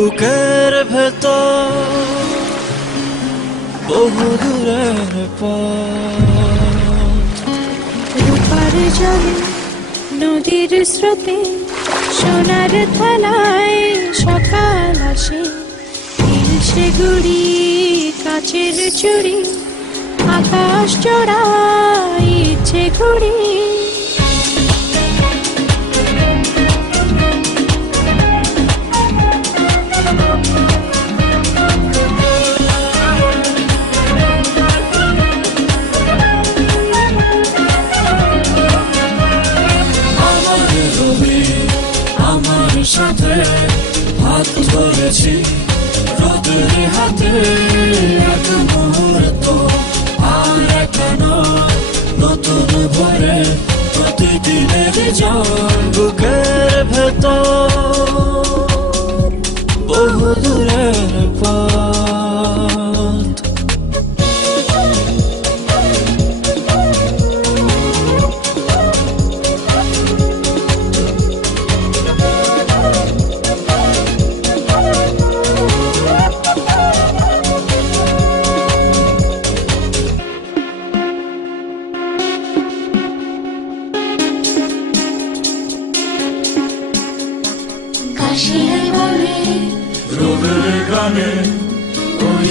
বুকের ভেতর বহু দূরের পথ। রূপার জলে নদীর স্রোতে সোনার থালায় সকাল আসে, ইলশে গুড়ি কাচের চুড়ি আকাশ চড়া ইচ্ছে ঘুড়ি। আমার সাথে হাত ধরেছি রোদের হাতে, এক মুহূর্ত আর একানো নতুন ভরে প্রতিদিনের জন। বুকের ভেতর বহু দূরের পথ। কাশির বনে রোদের গানে ওই